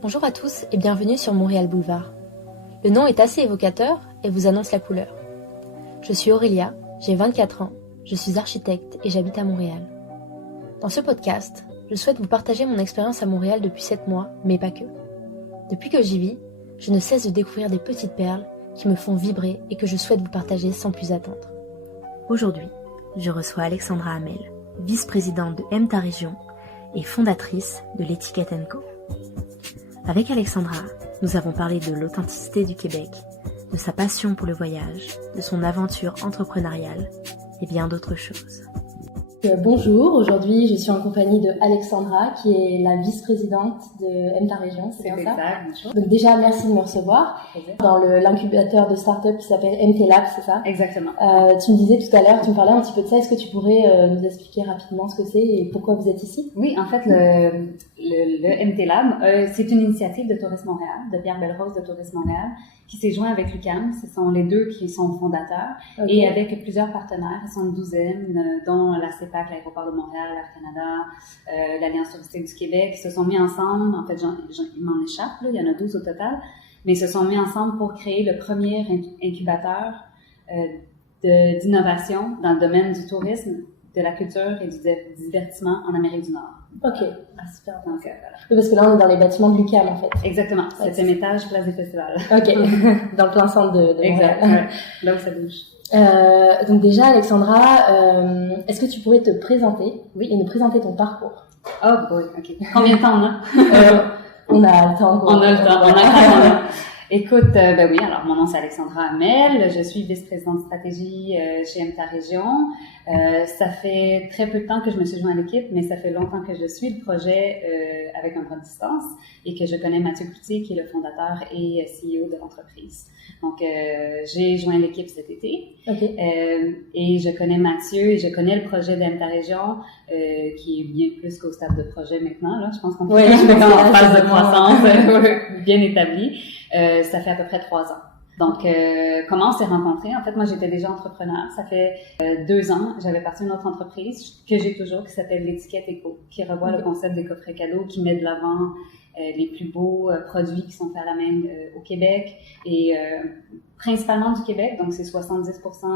Bonjour à tous et bienvenue sur Montréal Boulevard. Le nom est assez évocateur et vous annonce la couleur. Je suis Aurélia, j'ai 24 ans, je suis architecte et j'habite à Montréal. Dans ce podcast, je souhaite vous partager mon expérience à Montréal depuis 7 mois, mais pas que. Depuis que j'y vis, je ne cesse de découvrir des petites perles qui me font vibrer et que je souhaite vous partager sans plus attendre. Aujourd'hui, je reçois Alexandra Hamel, vice-présidente de M Ta Région et fondatrice de l'Étiquette & Co. Avec Alexandra, nous avons parlé de l'authenticité du Québec, de sa passion pour le voyage, de son aventure entrepreneuriale et bien d'autres choses. Bonjour, aujourd'hui je suis en compagnie de Alexandra qui est la vice-présidente de M Ta Région, c'est bien ça? Bonjour. Donc déjà merci de me recevoir dans l'incubateur de start-up qui s'appelle MT Lab, c'est ça? Exactement. Tu me disais tout à l'heure, tu me parlais un petit peu de ça, est-ce que tu pourrais nous expliquer rapidement ce que c'est et pourquoi vous êtes ici? Oui, en fait le MT Lab, c'est une initiative de Tourisme Montréal, de Pierre Belrose de Tourisme Montréal, qui s'est joint avec l'UQAM, ce sont les deux qui sont fondateurs, et avec plusieurs partenaires, ils sont une douzaine, dont la CEPAC, l'Aéroport de Montréal, Air Canada, l'Alliance touristique du Québec, ils se sont mis ensemble, en fait il m'en échappe, là, il y en a 12 au total, mais ils se sont mis ensemble pour créer le premier incubateur d'innovation dans le domaine du tourisme, de la culture et du divertissement en Amérique du Nord. Ok, super. Donc, voilà. Oui, parce que là, on est dans les bâtiments de l'UQAM, en fait. Exactement, 7e étage, place des festivals. Ok, dans le plein centre de Montréal. Exact, ouais. Là où ça bouge. Donc déjà, Alexandra, est-ce que tu pourrais te présenter et nous présenter ton parcours? Oh boy, ok. Combien de temps on a? On a le temps. On a le temps. Écoute, ben oui, alors mon nom c'est Alexandra Hamel, je suis vice-présidente stratégie chez M Ta Région. Ça fait très peu de temps que je me suis joint à l'équipe, mais ça fait longtemps que je suis le projet avec un bras de distance et que je connais Mathieu Cloutier qui est le fondateur et CEO de l'entreprise. Donc j'ai joint l'équipe cet été et je connais Mathieu et je connais le projet de M Ta Région qui est bien plus qu'au stade de projet maintenant. Là, je pense qu'on peut en phase de croissance bien établie. Ça fait à peu près 3 ans. Donc, comment on s'est rencontrés? En fait, moi, j'étais déjà entrepreneur. Ça fait 2 ans, j'avais parti d'une autre entreprise que j'ai toujours, qui s'appelle l'Étiquette & Co, qui revoit le concept des coffrets cadeaux, qui met de l'avant les plus beaux produits qui sont faits à la main au Québec et principalement du Québec. Donc, c'est 70%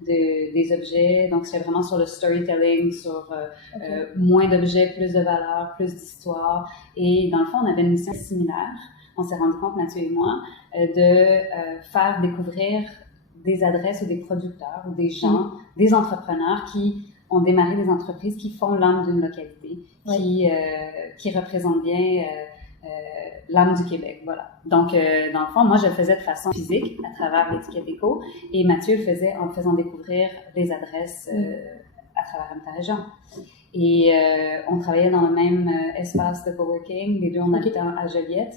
des objets. Donc, c'est vraiment sur le storytelling, sur moins d'objets, plus de valeur, plus d'histoire. Et dans le fond, on avait une mission similaire. On s'est rendu compte, Mathieu et moi, de faire découvrir des adresses ou des producteurs ou des gens, des entrepreneurs qui ont démarré des entreprises qui font l'âme d'une localité, qui représentent bien l'âme du Québec. Voilà. Donc, dans le fond, moi, je le faisais de façon physique à travers l'Étiquette & Co et Mathieu le faisait en faisant découvrir les adresses à travers M Ta Région. Et on travaillait dans le même espace de coworking, les deux en habitant à Joliette.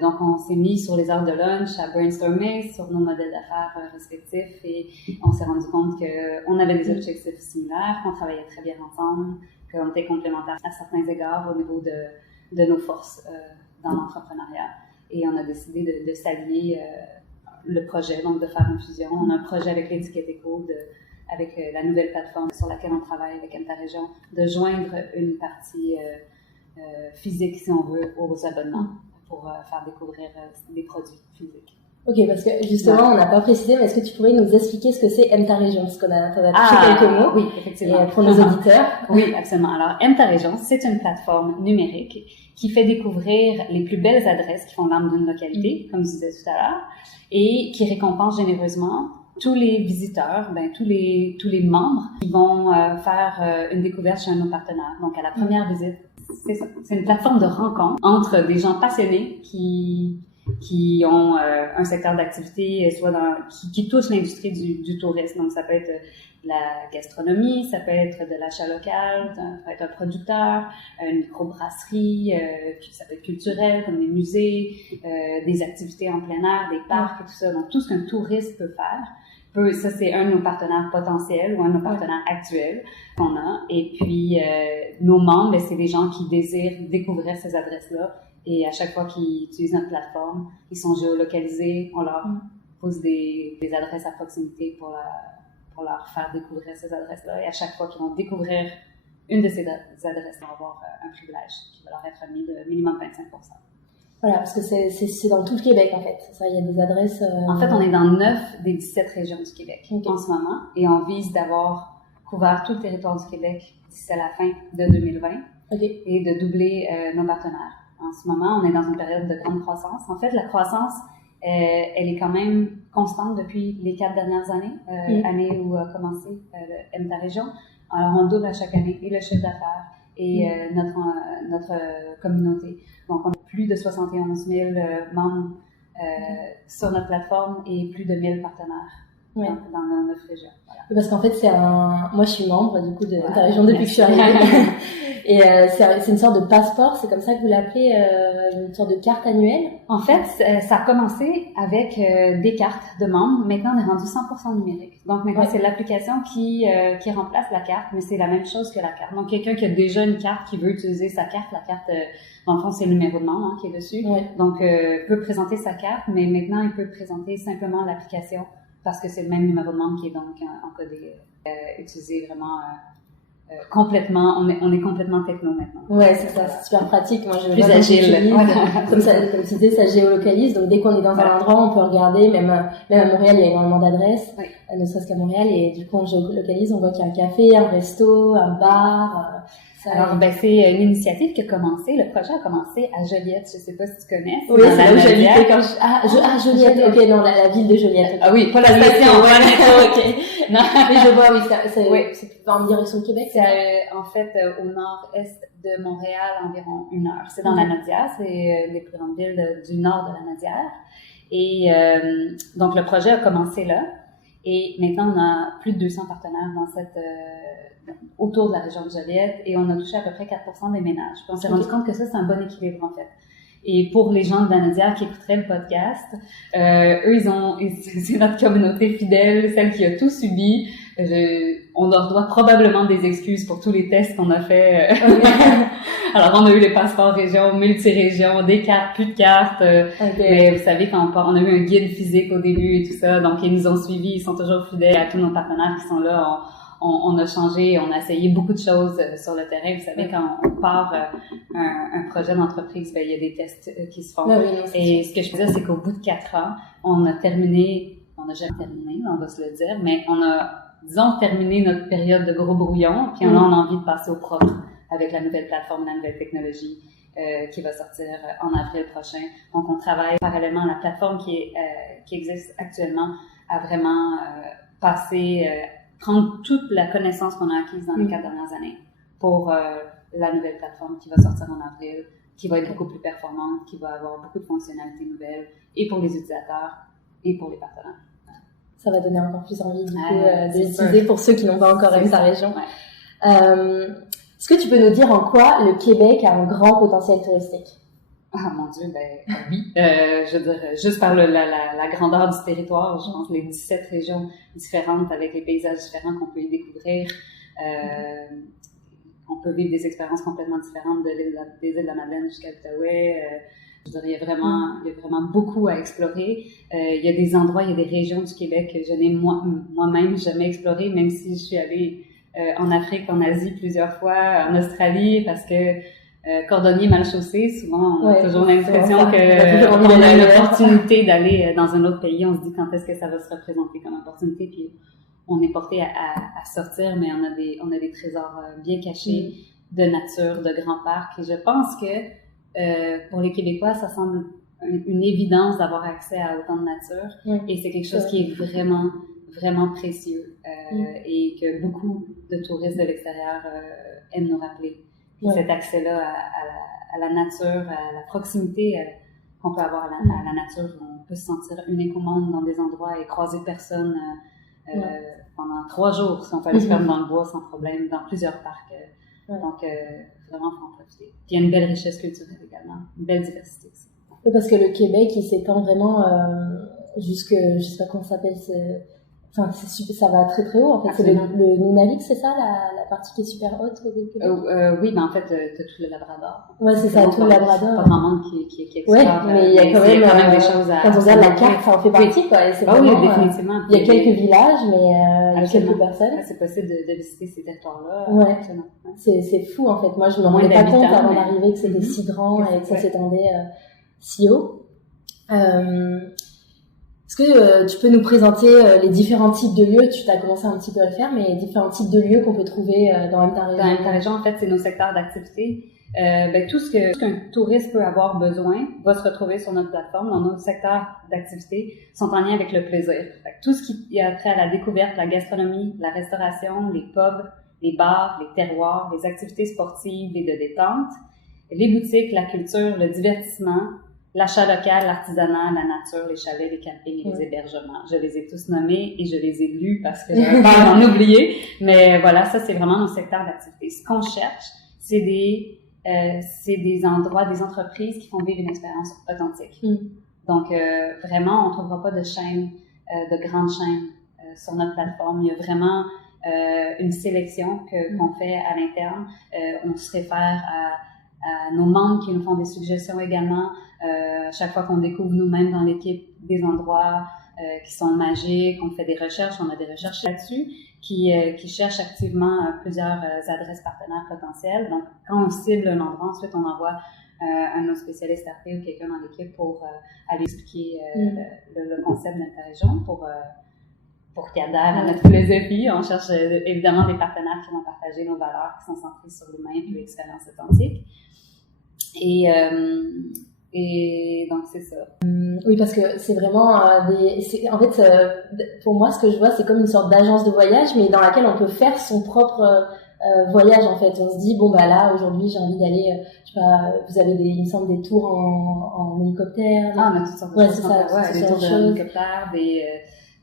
Donc, on s'est mis sur les heures de lunch à brainstormer sur nos modèles d'affaires respectifs et on s'est rendu compte qu'on avait des objectifs similaires, qu'on travaillait très bien ensemble, qu'on était complémentaires à certains égards au niveau de nos forces dans l'entrepreneuriat. Et on a décidé de s'allier le projet, donc de faire une fusion. On a un projet avec l'Étiquette & Co, avec la nouvelle plateforme sur laquelle on travaille avec M Ta Région, de joindre une partie physique, si on veut, aux abonnements pour faire découvrir des produits physiques. Ok, parce que justement, on n'a pas précisé, mais est-ce que tu pourrais nous expliquer ce que c'est M Ta Région? Parce qu'on a touché quelques mots. Oui, effectivement. Pour nos auditeurs. Oui, absolument. Alors, M Ta Région, c'est une plateforme numérique qui fait découvrir les plus belles adresses qui font l'âme d'une localité, comme je disais tout à l'heure, et qui récompense généreusement tous les visiteurs, tous les membres qui vont faire une découverte chez un de nos partenaires. Donc, à la première visite, c'est ça. C'est une plateforme de rencontre entre des gens passionnés qui ont un secteur d'activité soit qui touche l'industrie du tourisme. Donc, ça peut être la gastronomie, ça peut être de l'achat local, ça peut être un producteur, une microbrasserie, ça peut être culturel, comme des musées, des activités en plein air, des parcs et tout ça. Donc, tout ce qu'un touriste peut faire. Ça, c'est un de nos partenaires potentiels ou un de nos partenaires actuels qu'on a. Et puis, nos membres, c'est des gens qui désirent découvrir ces adresses-là. Et à chaque fois qu'ils utilisent notre plateforme, ils sont géolocalisés. On leur pose des adresses à proximité pour leur faire découvrir ces adresses-là. Et à chaque fois qu'ils vont découvrir une de ces adresses va avoir un privilège qui va leur être remis de minimum 25%. Voilà, parce que c'est dans tout le Québec, en fait. Ça, il y a des adresses... En fait, on est dans 9 des 17 régions du Québec en ce moment, et on vise d'avoir couvert tout le territoire du Québec d'ici à la fin de 2020 et de doubler nos partenaires. En ce moment, on est dans une période de grande croissance. En fait, la croissance, elle est quand même constante depuis les 4 dernières années, année où a commencé MTA Région. Alors, on double à chaque année et le chiffre d'affaires et notre communauté. Donc, on a plus de 71 000 membres sur notre plateforme et plus de 1000 partenaires dans nos 9 régions. Voilà. Parce qu'en fait, moi, je suis membre du coup de MTA Région depuis que je suis arrivée. Et c'est une sorte de passeport, c'est comme ça que vous l'appelez, une sorte de carte annuelle? En fait, ça a commencé avec des cartes de membres. Maintenant, on est rendu 100% numérique. Donc maintenant, c'est l'application qui remplace la carte, mais c'est la même chose que la carte. Donc quelqu'un qui a déjà une carte, qui veut utiliser sa carte, la carte, dans le fond, c'est le numéro de membre qui est dessus. Donc peut présenter sa carte, mais maintenant, il peut présenter simplement l'application parce que c'est le même numéro de membre qui est donc encodé, utilisé vraiment... complètement, on est complètement techno maintenant. Ouais, c'est ça, c'est super pratique. Moi, je plus agile. Comme tu disais, ça géolocalise. Donc, dès qu'on est dans un endroit, on peut regarder. Même à Montréal, il y a énormément d'adresses. Ne serait-ce qu'à Montréal. Et du coup, on géolocalise. On voit qu'il y a un café, un resto, un bar. Alors, c'est une initiative qui a commencé. Le projet a commencé à Joliette. Je sais pas si tu connais. Oui, c'est là où j'habitais quand Joliette. Ok, non, la ville de Joliette. Ah oui, pas la station. Ok. Non, mais je vois, c'est en direction de Québec. C'est en fait au nord-est de Montréal, environ 1 heure. C'est dans la Naudière. C'est les plus grandes villes du nord de la Naudière. Et donc, le projet a commencé là. Et maintenant, on a plus de 200 partenaires dans autour de la région de Joliette, et on a touché à peu près 4% des ménages. Puis on s'est rendu compte que ça, c'est un bon équilibre, en fait. Et pour les gens de la Naudière qui écouteraient le podcast, eux, c'est notre communauté fidèle, celle qui a tout subi. On leur doit probablement des excuses pour tous les tests qu'on a fait. Alors, on a eu les passeports région, multi-région, des cartes, plus de cartes. Mais vous savez, quand on a eu un guide physique au début et tout ça, donc ils nous ont suivis, ils sont toujours fidèles à tous nos partenaires qui sont là. On a changé, on a essayé beaucoup de choses sur le terrain. Vous savez, quand on part un projet d'entreprise, il y a des tests qui se font. Et ce que je faisais, c'est qu'au bout de 4 ans, on n'a jamais terminé, on va se le dire, mais on a, disons, terminé notre période de gros brouillon, puis on a envie de passer au propre avec la nouvelle plateforme, la nouvelle technologie qui va sortir en avril prochain. Donc, on travaille parallèlement à la plateforme qui existe actuellement à vraiment prendre toute la connaissance qu'on a acquise dans les 4 dernières années pour la nouvelle plateforme qui va sortir en avril, qui va être beaucoup plus performante, qui va avoir beaucoup de fonctionnalités nouvelles, et pour les utilisateurs, et pour les partenaires. Ça va donner encore plus envie, du coup, de l'utiliser pour ceux qui n'ont pas encore aimé sa région. Est-ce que tu peux nous dire en quoi le Québec a un grand potentiel touristique? Ah mon Dieu, oui. Je veux dire, juste par la grandeur du territoire, je pense les 17 régions différentes avec les paysages différents qu'on peut y découvrir. On peut vivre des expériences complètement différentes des îles de la Madeleine jusqu'à l'Outaouais. Je veux dire, il y a vraiment beaucoup à explorer. Il y a des endroits, il y a des régions du Québec que je n'ai moi-même jamais explorées, même si je suis allée en Afrique, en Asie plusieurs fois, en Australie, parce que cordonnier mal chaussé, souvent on a toujours l'impression qu'on a une opportunité d'aller dans un autre pays, on se dit quand est-ce que ça va se représenter comme opportunité, puis on est porté à sortir, mais on a des trésors bien cachés de nature, de grands parcs, et je pense que pour les Québécois, ça semble une évidence d'avoir accès à autant de nature, et c'est quelque chose qui est vraiment, vraiment précieux, et que beaucoup de touristes de l'extérieur aiment nous rappeler. Cet accès-là à la nature, à la proximité qu'on peut avoir à la nature, on peut se sentir unique au monde dans des endroits et croiser personne pendant 3 jours, si on peut aller se faire dans le bois sans problème, dans plusieurs parcs. Donc, vraiment, il faut en profiter. Puis, il y a une belle richesse culturelle également, une belle diversité aussi. Oui, parce que le Québec, il s'étend vraiment jusque, je sais pas comment ça s'appelle, Enfin, ça va très très haut en fait. Absolument. C'est le Nunavik, c'est ça, la partie qui est super haute au Québec? Oui, ben en fait, t'as tout le Labrador. Ouais, c'est ça, tout le Labrador. Pas grand monde qui explore. Ouais, mais il y a quand même des choses à... Quand on regarde la carte, ça en fait partie, quoi. Et c'est vraiment, oui, définitivement. Il y a quelques villages, mais il y a quelques personnes. C'est possible de visiter ces territoires-là. Ouais. C'est fou, en fait. Moi, je me rendais pas compte avant d'arriver que c'était si grand et que ça s'étendait si haut. Est-ce que tu peux nous présenter les différents types de lieux? Tu as commencé un petit peu à le faire, mais les différents types de lieux qu'on peut trouver dans ta région? Dans ta région, en fait, c'est nos secteurs d'activité. Tout ce qu'un touriste peut avoir besoin va se retrouver sur notre plateforme. Dans nos secteurs d'activité sont en lien avec le plaisir. Fait que tout ce qui a trait à la découverte, la gastronomie, la restauration, les pubs, les bars, les terroirs, les activités sportives et de détente, les boutiques, la culture, le divertissement, l'achat local, l'artisanat, la nature, les chalets, les campings et les hébergements. Je les ai tous nommés et je les ai lus parce que j'avais peur d'en oublier. Mais voilà, ça, c'est vraiment nos secteurs d'activité. Ce qu'on cherche, c'est des endroits, des entreprises qui font vivre une expérience authentique. Donc, vraiment, on ne trouvera pas de chaînes, de grandes chaînes sur notre plateforme. Il y a vraiment une sélection qu'on fait à l'interne. On se réfère à nos membres qui nous font des suggestions également. Chaque fois qu'on découvre nous-mêmes dans l'équipe des endroits qui sont magiques, on fait des recherches, on a des recherches là-dessus qui cherchent activement plusieurs adresses partenaires potentielles. Donc, quand on cible un endroit, ensuite on envoie un de nos spécialistes RP ou quelqu'un dans l'équipe pour aller expliquer le concept d'interrégion pour qu'ils adhèrent à notre philosophie. On cherche évidemment des partenaires qui vont partager nos valeurs, qui sont centrées sur l'humain et l'expérience authentique. Et donc, c'est ça. Oui, parce que c'est vraiment en fait, pour moi, ce que je vois, c'est comme une sorte d'agence de voyage, mais dans laquelle on peut faire son propre voyage, en fait. On se dit, bon, bah là, aujourd'hui, j'ai envie d'aller, je sais pas, vous avez il me semble, des tours en hélicoptère. Ah, on a toutes sortes de choses. Des tours d'hélicoptère,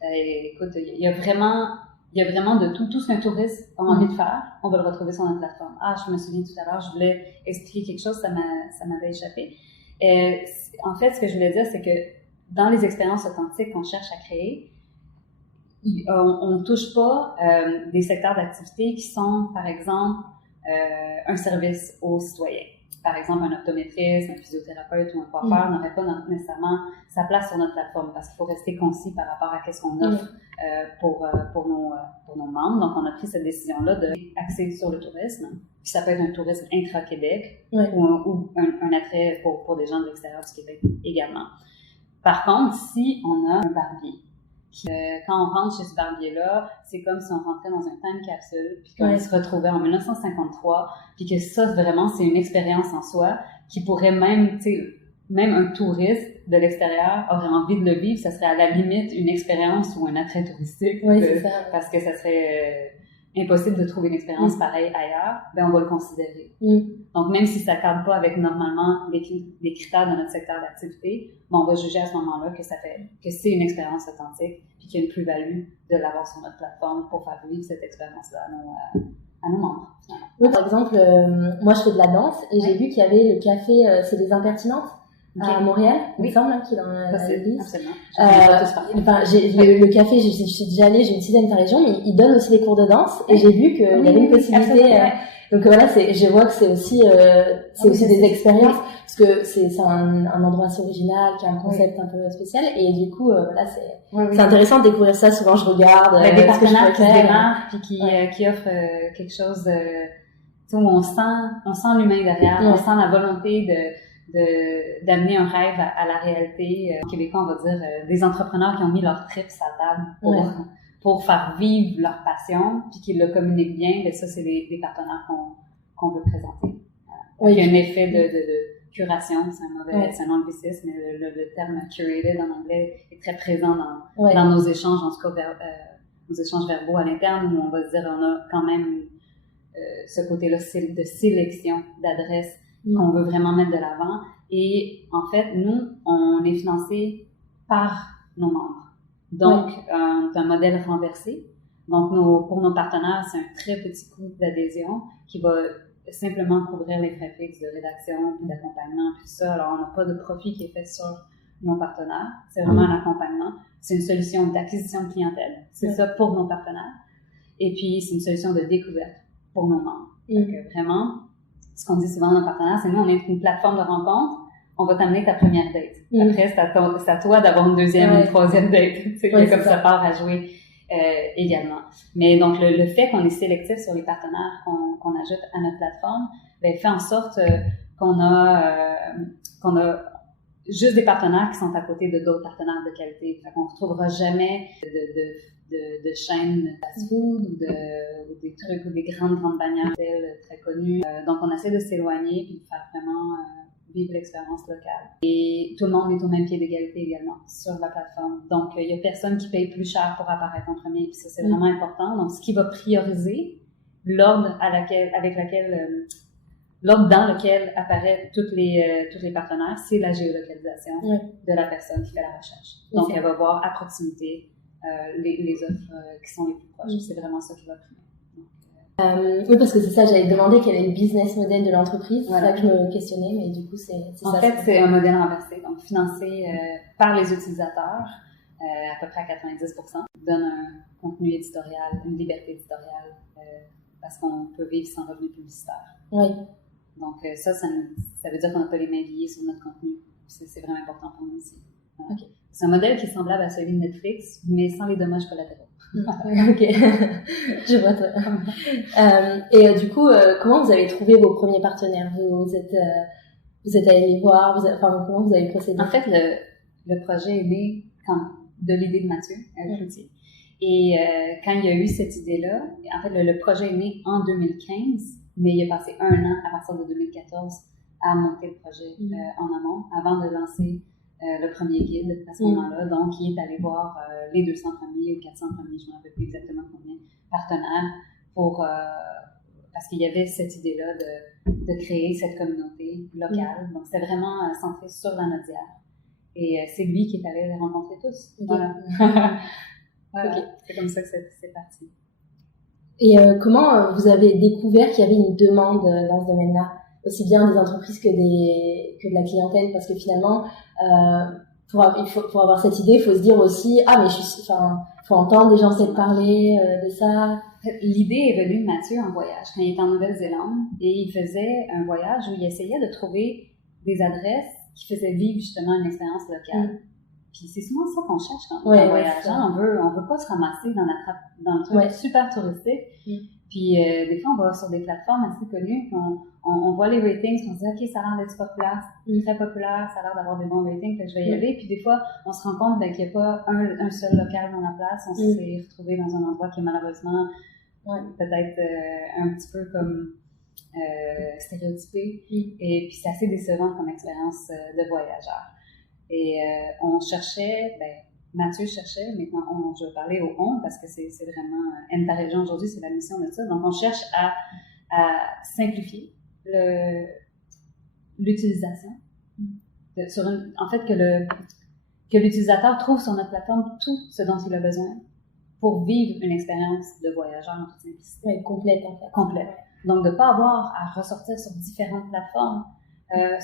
écoute, il y a vraiment de tout ce qu'un touriste a envie de faire, on va le retrouver sur notre plateforme. Ah, je me souviens tout à l'heure, je voulais expliquer quelque chose, ça m'avait échappé. En fait, ce que je voulais dire, c'est que dans les expériences authentiques qu'on cherche à créer, on ne touche pas des secteurs d'activité qui sont, par exemple, un service aux citoyens. Par exemple, un optométriste, un physiothérapeute ou un coiffeur n'aurait pas nécessairement sa place sur notre plateforme parce qu'il faut rester concis par rapport à ce qu'on offre pour nos membres. Donc, on a pris cette décision-là d'axer sur le tourisme. Puis ça peut être un tourisme intra-Québec ou un attrait pour des gens de l'extérieur du Québec également. Par contre, si on a un barbier, quand on rentre chez ce barbier-là, c'est comme si on rentrait dans un time capsule, puis qu'on se retrouvait en 1953, puis que ça, vraiment, c'est une expérience en soi qui pourrait même, tu sais, même un touriste de l'extérieur aurait envie de le vivre, ça serait à la limite une expérience ou un attrait touristique, parce que ça serait impossible de trouver une expérience pareille ailleurs, ben on va le considérer. Donc, même si ça ne cadre pas avec normalement les critères de notre secteur d'activité, ben, on va juger à ce moment-là que c'est une expérience authentique puis qu'il y a une plus-value de l'avoir sur notre plateforme pour faire vivre cette expérience-là à nos membres. Oui, par exemple, moi je fais de la danse et j'ai vu qu'il y avait le café C'est des Impertinentes à Montréal, il me semble, qui est dans la liste. Absolument. Le café, je suis déjà allée, j'ai utilisé une région, mais ils donnent aussi des cours de danse et j'ai vu qu'il y avait une possibilité. Donc voilà, je vois que c'est aussi des expériences parce que c'est un endroit assez original qui a un concept un peu spécial et du coup là c'est intéressant de découvrir ça. Souvent je regarde des partenaires qui se démarquent puis qui offrent quelque chose où on sent l'humain derrière, on sent la volonté d'amener un rêve à la réalité. En québécois, on va dire des entrepreneurs qui ont mis leur trips à table pour faire vivre leur passion, puis qu'ils le communiquent bien. Mais ça, c'est des partenaires qu'on veut présenter. Il y a un effet de curation, c'est un anglicisme, mais le terme curated en anglais est très présent dans nos échanges, en tout cas nos échanges verbaux à l'interne, où on va se dire on a quand même ce côté-là de sélection d'adresses qu'on veut vraiment mettre de l'avant. Et en fait, nous, on est financé par nos membres. Donc, c'est un modèle renversé. Donc, pour nos partenaires, c'est un très petit coût d'adhésion qui va simplement couvrir les frais fixes de rédaction, puis d'accompagnement, puis tout ça. Alors, on n'a pas de profit qui est fait sur nos partenaires. C'est vraiment un accompagnement. C'est une solution d'acquisition de clientèle. C'est ça pour nos partenaires. Et puis, c'est une solution de découverte pour nos membres. Donc, vraiment, ce qu'on dit souvent à nos partenaires, c'est nous, on est une plateforme de rencontre. On va t'amener ta première date. Après, c'est à toi d'avoir une deuxième, une troisième date. C'est comme ça part à jouer également. Mais donc, le fait qu'on est sélectif sur les partenaires qu'on ajoute à notre plateforme, ben, fait en sorte qu'on a juste des partenaires qui sont à côté de d'autres partenaires de qualité. Fait qu'on ne retrouvera jamais de chaînes fast-food ou des trucs ou des grandes bannières très connues. Donc, on essaie de s'éloigner puis de faire vraiment vivre l'expérience locale. Et tout le monde est au même pied d'égalité également sur la plateforme. Donc, il y a personne qui paye plus cher pour apparaître en premier. Puis ça, c'est vraiment important. Donc, ce qui va prioriser l'ordre l'ordre dans lequel apparaissent tous les partenaires, c'est la géolocalisation de la personne qui fait la recherche. Donc, elle va voir à proximité les offres qui sont les plus proches. C'est vraiment ça qui va primer. Oui, parce que c'est ça, j'avais demandé quel est le business model de l'entreprise. C'est ça que je me questionnais, mais du coup, c'est ça. En fait, c'est un modèle renversé, donc financé par les utilisateurs, à peu près à 90%. Donne un contenu éditorial, une liberté éditoriale, parce qu'on peut vivre sans revenu publicitaire. Oui. Donc ça veut dire qu'on n'a pas les mains liées sur notre contenu. C'est vraiment important pour nous aussi. Okay. C'est un modèle qui est semblable à celui de Netflix, mais sans les dommages collatéraux. Ok, je vois ça. Et du coup, comment vous avez trouvé vos premiers partenaires? Vous êtes allé les voir, comment vous avez procédé? En fait, le projet est né de l'idée de Mathieu Cloutier. Et quand il y a eu cette idée-là, en fait, le projet est né en 2015, mais il a passé 1 an à partir de 2014 à monter le projet en amont, avant de lancer le premier guide à ce moment-là. Donc, il est allé voir les 200 premiers ou 400 premiers, je ne me rappelle plus exactement combien, partenaires, parce qu'il y avait cette idée-là de créer cette communauté locale. Donc, c'était vraiment centré sur la Naudière. Et c'est lui qui est allé les rencontrer tous. Voilà. C'est comme ça que c'est parti. Et comment vous avez découvert qu'il y avait une demande dans ce domaine-là, aussi bien des entreprises que de la clientèle, parce que finalement, pour avoir cette idée, il faut se dire aussi, faut entendre les gens peut-être parler de ça. L'idée est venue de Mathieu en voyage, quand il était en Nouvelle-Zélande, et il faisait un voyage où il essayait de trouver des adresses qui faisaient vivre justement une expérience locale. Puis c'est souvent ça qu'on cherche quand on est en voyage. On veut pas se ramasser dans le truc super touristique. Puis des fois, on va sur des plateformes assez connues, puis on voit les ratings, puis on se dit « Ok, ça a l'air d'être populaire, très populaire, ça a l'air d'avoir des bons ratings, fait que je vais y aller. » Puis des fois, on se rend compte qu'il n'y a pas un seul local dans la place. On s'est retrouvé dans un endroit qui est malheureusement peut-être un petit peu comme stéréotypé. Et puis c'est assez décevant comme expérience de voyageur. Et on cherchait, Mathieu cherchait, maintenant je vais parler au on parce que c'est vraiment Aime ta région aujourd'hui, c'est la mission de ça. Donc on cherche à simplifier l'utilisation, en fait que l'utilisateur trouve sur notre plateforme tout ce dont il a besoin pour vivre une expérience de voyageur en toute simplicité. Complète en fait. Complète. Donc de ne pas avoir à ressortir sur différentes plateformes.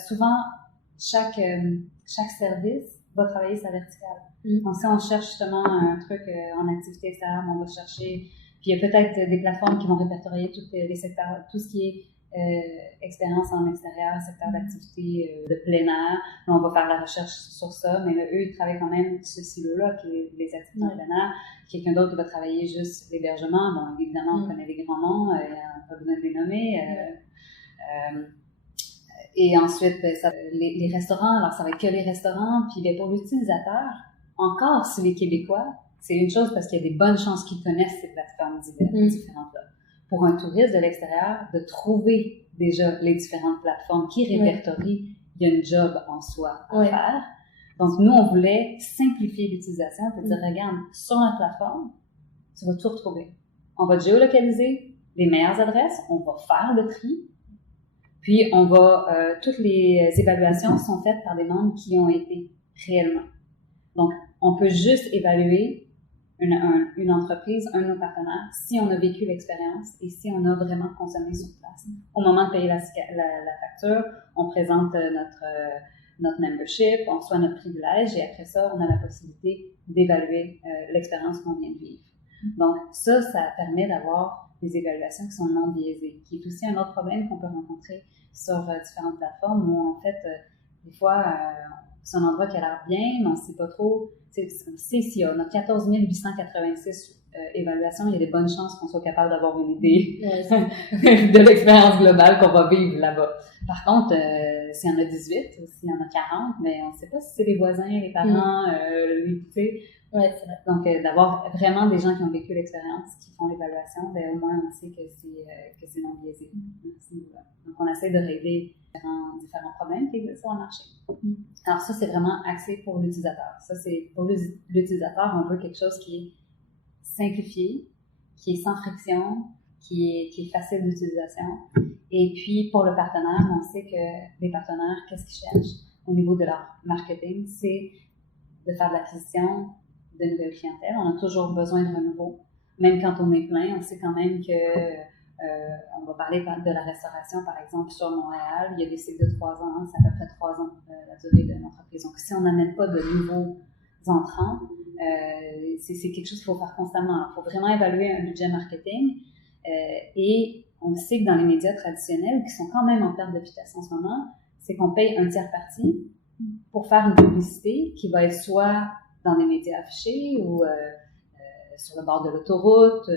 Souvent, chaque service va travailler sa verticale. Donc, si on cherche justement un truc en activité extérieure, on va chercher. Puis, il y a peut-être des plateformes qui vont répertorier tous les secteurs, tout ce qui est expérience en extérieur, secteur d'activité de plein air. Là, on va faire la recherche sur ça, mais là, eux, ils travaillent quand même ce silo-là, qui est les activités en plein air. Quelqu'un d'autre qui va travailler juste l'hébergement. Bon, évidemment, on connaît les grands noms, on n'a pas besoin de les nommer. Et ensuite, les restaurants, alors ça va être que les restaurants. Puis pour l'utilisateur, encore si les Québécois, c'est une chose parce qu'il y a des bonnes chances qu'ils connaissent ces plateformes différentes-là. Pour un touriste de l'extérieur, de trouver déjà les différentes plateformes qui répertorient, il y a une job en soi à faire. Donc nous, on voulait simplifier l'utilisation. On peut dire, regarde, sur notre plateforme, tu vas tout retrouver. On va géolocaliser les meilleures adresses, on va faire le tri. Puis, toutes les évaluations sont faites par des membres qui ont été réellement. Donc, on peut juste évaluer une entreprise, un de nos partenaires, si on a vécu l'expérience et si on a vraiment consommé sur place. Au moment de payer la facture, on présente notre membership, on reçoit notre privilège et après ça, on a la possibilité d'évaluer l'expérience qu'on vient de vivre. Donc ça permet d'avoir des évaluations qui sont non biaisées, qui est aussi un autre problème qu'on peut rencontrer sur différentes plateformes où en fait, des fois, c'est un endroit qui a l'air bien, mais on ne sait pas trop. On sait s'il y a 14 886 évaluations, il y a des bonnes chances qu'on soit capable d'avoir une idée de l'expérience globale qu'on va vivre là-bas. Par contre, s'il y en a 18 ou s'il y en a 40, mais on ne sait pas si c'est les voisins, les parents, tu sais. Ouais, c'est vrai. Donc, d'avoir vraiment des gens qui ont vécu l'expérience, qui font l'évaluation, ben au moins on sait que c'est non biaisé. Donc, on essaie de régler différents problèmes qui existent sur le marché. Alors ça, c'est vraiment axé pour l'utilisateur. Ça, c'est pour l'utilisateur, on veut quelque chose qui est simplifié, qui est sans friction, qui est facile d'utilisation. Et puis, pour le partenaire, on sait que les partenaires, qu'est-ce qu'ils cherchent au niveau de leur marketing? C'est de faire de l'acquisition de nouvelles clientèles. On a toujours besoin de renouveau. Même quand on est plein, on sait quand même que on va parler de la restauration, par exemple, sur Montréal. Il y a des cycles de 3 ans. C'est à peu près 3 ans la durée de l'entreprise. Donc, si on n'amène pas de nouveaux entrants, c'est quelque chose qu'il faut faire constamment. Il faut vraiment évaluer un budget marketing. Et on sait que dans les médias traditionnels, qui sont quand même en perte de vitesse en ce moment, c'est qu'on paye un tiers parti pour faire une publicité qui va être soit dans les médias affichés ou sur le bord de l'autoroute,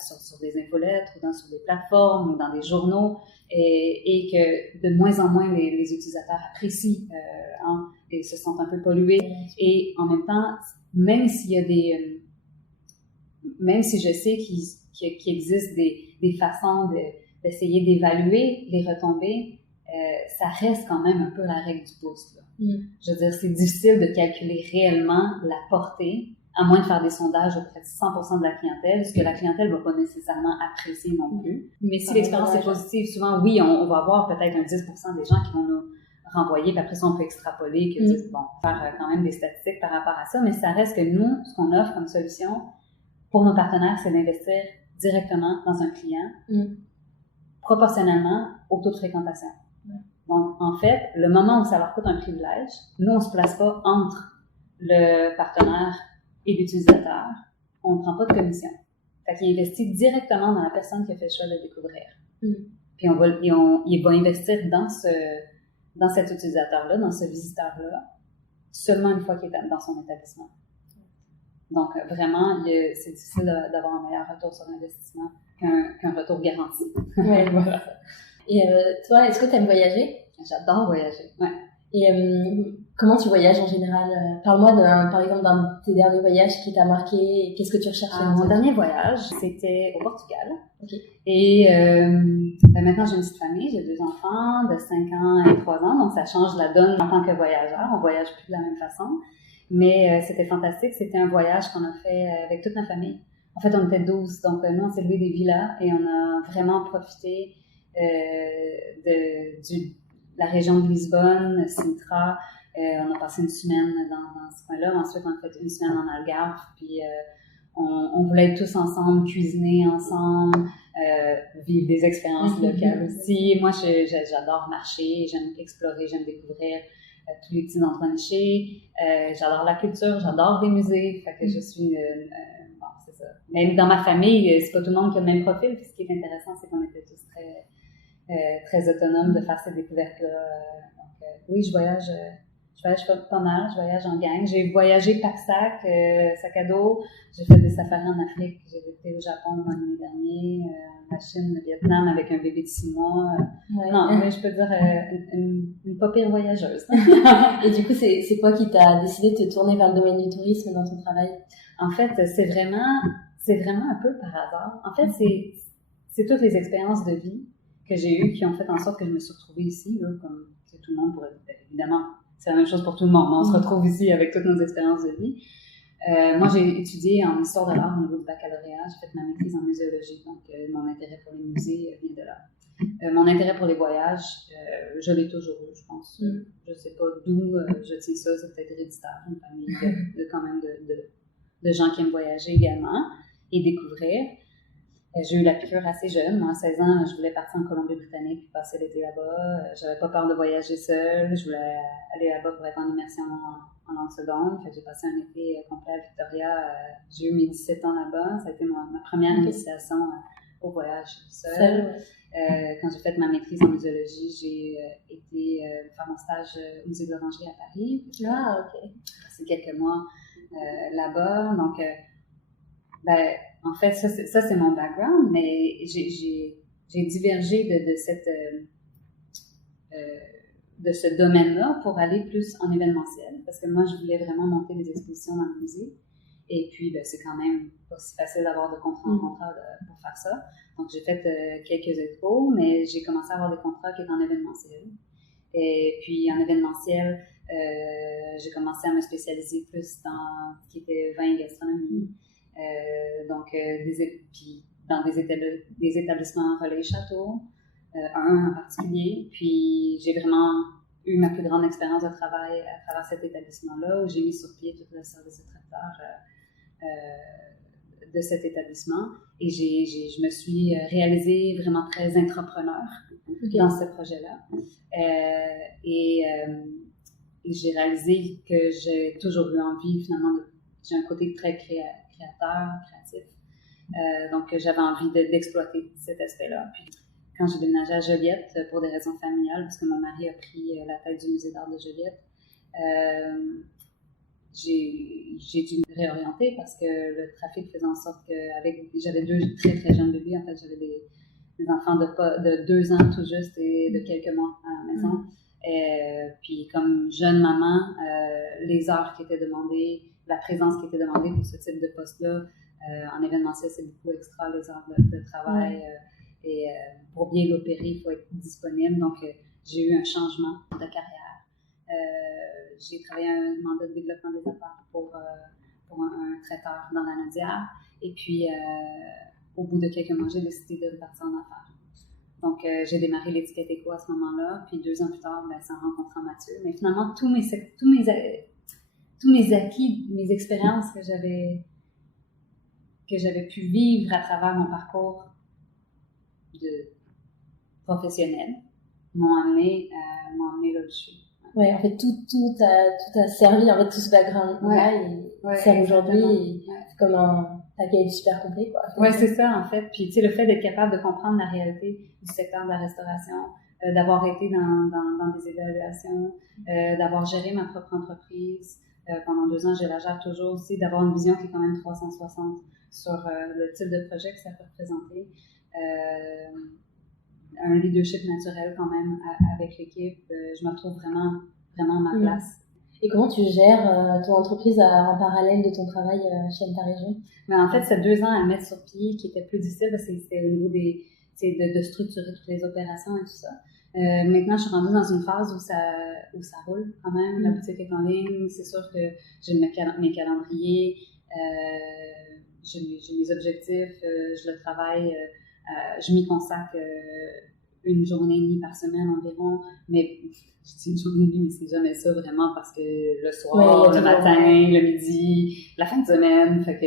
sur des infolettres ou sur des plateformes ou dans des journaux, et que de moins en moins les utilisateurs apprécient et se sentent un peu pollués. Et en même temps, même s'il y a même si je sais qu'il existe des façons d'essayer d'évaluer les retombées, ça reste quand même un peu la règle du pouce, là. Je veux dire, c'est difficile de calculer réellement la portée, à moins de faire des sondages auprès de 100% de la clientèle, ce que la clientèle va pas nécessairement apprécier non plus. Mais si l'expérience est positive, souvent, oui, on va avoir peut-être un 10% des gens qui vont nous renvoyer, puis après ça, on peut extrapoler, faire quand même des statistiques par rapport à ça, mais ça reste que nous, ce qu'on offre comme solution pour nos partenaires, c'est d'investir directement dans un client, proportionnellement au taux de fréquentation. Donc, en fait, le moment où ça leur coûte un privilège, nous, on se place pas entre le partenaire et l'utilisateur. On ne prend pas de commission. Fait qu'il investit directement dans la personne qui a fait le choix de le découvrir. Puis il va investir dans cet utilisateur-là, dans ce visiteur-là, seulement une fois qu'il est dans son établissement. Donc, vraiment, c'est difficile d'avoir un meilleur retour sur l'investissement qu'un retour garanti. Ouais, voilà. Et toi, est-ce que tu aimes voyager? J'adore voyager, ouais. Et comment tu voyages en général? Parle-moi par exemple d'un de tes derniers voyages qui t'a marqué et qu'est-ce que tu recherchais? Mon dernier voyage, c'était au Portugal. Okay. Et maintenant, j'ai une petite famille, j'ai 2 enfants de 5 ans et 3 ans, donc ça change la donne en tant que voyageur. On voyage plus de la même façon. Mais c'était fantastique. C'était un voyage qu'on a fait avec toute ma famille. En fait, on était 12. Donc, nous, on s'est loué des villas et on a vraiment profité de la région de Lisbonne, Sintra. On a passé une semaine dans ce coin-là. Ensuite, on a fait une semaine en Algarve. Puis, on voulait être tous ensemble, cuisiner ensemble, vivre des expériences locales aussi. Moi, j'adore marcher, j'aime explorer, j'aime découvrir tous les petits endroits nichés. J'adore la culture, j'adore des musées. Fait que je suis... bon, c'est ça. Même dans ma famille, c'est pas tout le monde qui a le même profil. Puis ce qui est intéressant, c'est qu'on était tous très autonomes de faire ces découvertes-là. Donc, oui, je voyage pas mal. Je voyage en gang. J'ai voyagé pack-sac, sac à dos. J'ai fait des safaris en Afrique. J'ai été au Japon le mois de mai dernier, la Chine, le Vietnam avec un bébé de 6 mois. Non, mais je peux dire une pas pire voyageuse. Et du coup, c'est quoi qui t'a décidé de te tourner vers le domaine du tourisme dans ton travail? En fait, c'est vraiment un peu par hasard. En fait, c'est toutes les expériences de vie que j'ai eues qui ont fait en sorte que je me suis retrouvée ici, là, comme tout le monde pourrait, évidemment. C'est la même chose pour tout le monde. On se retrouve ici avec toutes nos expériences de vie. Moi, j'ai étudié en histoire de l'art au niveau du baccalauréat. J'ai fait ma maîtrise en muséologie, donc mon intérêt pour les musées vient de là. Mon intérêt pour les voyages, je l'ai toujours eu, je pense. Je sais pas d'où je tiens ça. C'est peut-être héréditaire, une famille quand même de gens qui aiment voyager également et découvrir. J'ai eu la piqûre assez jeune. Moi, à 16 ans, je voulais partir en Colombie-Britannique puis passer l'été là-bas. J'avais pas peur de voyager seule. Je voulais aller là-bas pour être en immersion en langue seconde. Fait que j'ai passé un été complet à Victoria. J'ai eu mes 17 ans là-bas. Ça a été ma première initiation au voyage seule. Quand j'ai fait ma maîtrise en muséologie, j'ai été faire mon stage au musée de l'Orangerie à Paris. Ah, ok. J'ai passé quelques mois là-bas. Donc, en fait, ça c'est mon background, mais j'ai divergé de ce domaine-là pour aller plus en événementiel, parce que moi, je voulais vraiment monter des expositions dans le musée. Et puis, c'est quand même pas si facile d'avoir de contrat en contrat pour faire ça. Donc, j'ai fait quelques expos, mais j'ai commencé à avoir des contrats qui étaient en événementiel. Et puis, en événementiel, j'ai commencé à me spécialiser plus dans ce qui était vin et gastronomie. Puis dans des établissements relais château, un en particulier. Puis j'ai vraiment eu ma plus grande expérience de travail à travers cet établissement-là, où j'ai mis sur pied tout le service de traiteur de cet établissement. Et je me suis réalisée vraiment très entrepreneur dans ce projet-là. Et j'ai réalisé que j'ai toujours eu envie, finalement, j'ai un côté très créatif. Donc, j'avais envie d'exploiter cet aspect-là. Puis, quand j'ai déménagé à Joliette, pour des raisons familiales, parce que mon mari a pris la tête du musée d'art de Joliette, j'ai dû me réorienter parce que le trafic faisait en sorte que j'avais 2 très très jeunes bébés. En fait, j'avais des enfants de 2 ans tout juste et de quelques mois à la maison. Puis comme jeune maman, les heures qui étaient demandées, la présence qui était demandée pour ce type de poste-là, en événementiel, c'est beaucoup extra les heures de travail. Et pour bien l'opérer, il faut être disponible. Donc, j'ai eu un changement de carrière. J'ai travaillé un mandat de développement des affaires pour un traiteur dans la Naudière. Et puis, au bout de quelques mois, j'ai décidé de partir en affaires. Donc, j'ai démarré l'étiquette éco à ce moment-là. Puis 2 ans plus tard, c'est en rencontrant Mathieu. Mais finalement, tous mes acquis, mes expériences que j'avais pu vivre à travers mon parcours de professionnel m'ont amené là où je suis. Ouais, en fait, tout a servi, en fait, tout ce background-là, et sert aujourd'hui, et c'est comme un package super complet, quoi. Ouais, c'est ça, en fait. Puis, tu sais, le fait d'être capable de comprendre la réalité du secteur de la restauration, d'avoir été dans des évaluations, d'avoir géré ma propre entreprise, pendant 2 ans, je la gère toujours aussi, d'avoir une vision qui est quand même 360 sur le type de projet que ça peut représenter. Un leadership naturel quand même avec l'équipe. Je me retrouve vraiment à ma place. Et comment tu gères ton entreprise en parallèle de ton travail chez MTA Région? Mais en fait, c'est 2 ans à mettre sur pied qui était plus difficile parce que c'était au niveau de structurer toutes les opérations et tout ça. Maintenant, je suis rendue dans une phase où ça roule quand même. La boutique est en ligne. C'est sûr que j'ai mes calendriers, j'ai mes objectifs, je le travaille, je m'y consacre une journée et demie par semaine environ. Mais je dis une journée et demie, mais c'est jamais ça vraiment parce que le soir, le matin, le midi, la fin de semaine, fait que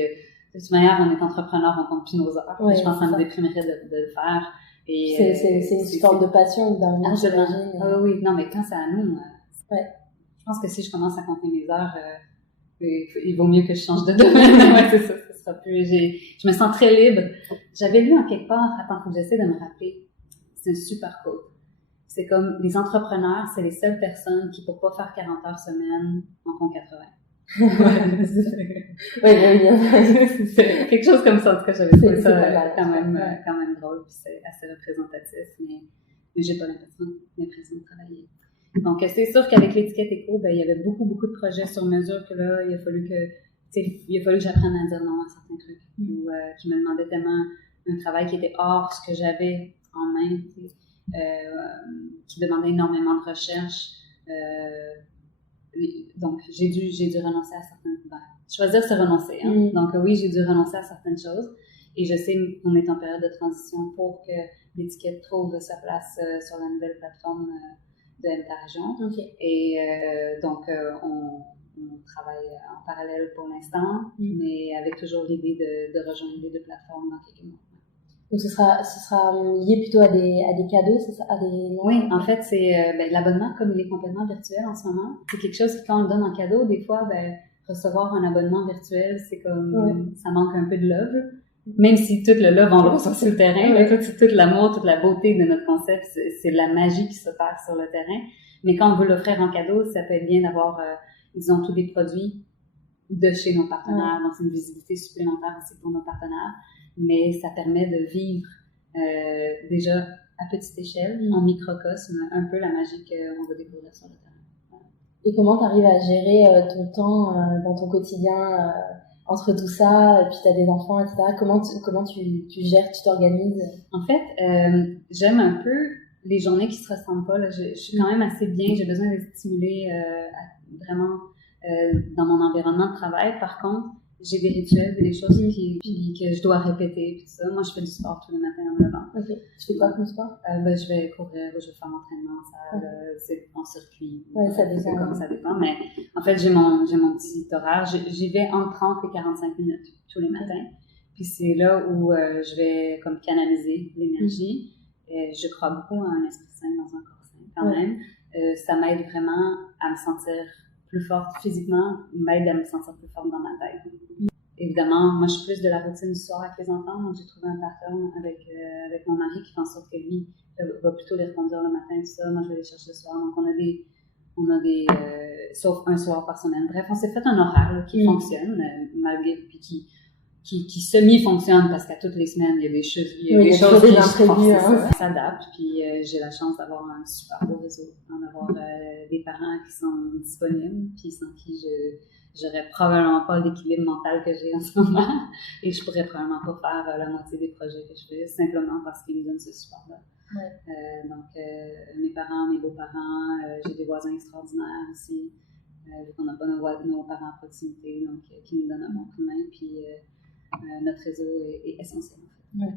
de toute manière, on est entrepreneur, on compte plus nos heures. Je pense que ça me déprimerait de le faire. C'est une forme de passion d'un moment, j'imagine. Oui, non, mais quand c'est à nous, je pense que si je commence à compter mes heures, il vaut mieux que je change de domaine. C'est ça, ça sera plus. Je me sens très libre. J'avais lu en quelque part, attends, faut que j'essaie de me rappeler. C'est une super quote. C'est comme les entrepreneurs, c'est les seules personnes qui, pour pas faire 40 heures semaine, en font 80. C'est quelque chose comme ça. En tout cas, j'avais trouvé ça quand même drôle, puis c'est assez représentatif, mais j'ai pas l'impression de travailler. Donc, c'est sûr qu'avec l'étiquette éco, il y avait beaucoup de projets sur mesure que là, il a fallu que j'apprenne à dire non à certains trucs, ou qui me demandaient tellement un travail qui était hors ce que j'avais en main, qui demandait énormément de recherche. Donc, j'ai dû renoncer à certaines... choisir, c'est renoncer. Hein? Donc, oui, j'ai dû renoncer à certaines choses. Et je sais qu'on est en période de transition pour que l'étiquette trouve sa place sur la nouvelle plateforme de MTA Région. Et donc, on travaille en parallèle pour l'instant, mais avec toujours l'idée de rejoindre les 2 plateformes dans quelques mois. Donc ce sera lié plutôt à des cadeaux, c'est ça, Oui, en fait, c'est l'abonnement, comme il est complètement virtuel en ce moment, c'est quelque chose qui, quand on le donne en cadeau, des fois, recevoir un abonnement virtuel, c'est comme, ça manque un peu de love. Même si tout le love, on le reçoit sur le terrain, tout l'amour, toute la beauté de notre concept, c'est la magie qui s'opère sur le terrain. Mais quand on veut l'offrir en cadeau, ça peut être bien d'avoir, disons, tous des produits de chez nos partenaires. Donc, c'est une visibilité supplémentaire aussi pour nos partenaires. Mais ça permet de vivre déjà à petite échelle, en microcosme, un peu la magie qu'on va découvrir sur le terrain. Et comment tu arrives à gérer ton temps dans ton quotidien entre tout ça, et puis tu as des enfants, etc. Comment tu gères, tu t'organises? En fait, j'aime un peu les journées qui se ressemblent pas. Là. Je suis quand même assez bien, j'ai besoin d'être stimulée vraiment dans mon environnement de travail. Par contre, j'ai des rituels, des choses que je dois répéter, puis tout ça. Moi, je fais du sport tous les matins en me levant. Ok. Tu fais quoi comme sport? Je vais courir, je vais faire l'entraînement en salle, c'est en circuit. Ouais, ça dépend. Comme ça dépend, mais en fait, j'ai mon petit horaire. J'y vais entre 30 et 45 minutes tous les matins. Puis c'est là où je vais comme canaliser l'énergie. Je crois beaucoup à un esprit sain dans un corps sain quand même. Ça m'aide vraiment à me sentir plus forte physiquement, m'aide à me sentir plus forte dans ma tête. Évidemment, moi, je suis plus de la routine du soir avec les enfants. Donc, j'ai trouvé un pattern avec mon mari qui fait en sorte que lui va plutôt les reconduire le matin, tout ça. Moi, je vais les chercher le soir. Donc, on a des sauf un soir par semaine. Bref, on s'est fait un horaire là, qui fonctionne, malgré, puis qui semi-fonctionne parce qu'à toutes les semaines, il y a des choses, des choses qui s'adaptent. Puis j'ai la chance d'avoir un super beau réseau, d'avoir des parents qui sont disponibles, puis sans qui j'aurais probablement pas l'équilibre mental que j'ai en ce moment, et je pourrais probablement pas faire la moitié des projets que je fais, simplement parce qu'ils me donnent ce support-là. Donc, mes parents, mes beaux-parents, j'ai des voisins extraordinaires aussi, vu qu'on n'a pas nos parents à proximité, donc qui nous donnent un bon coup de main, puis notre réseau est essentiel, en fait.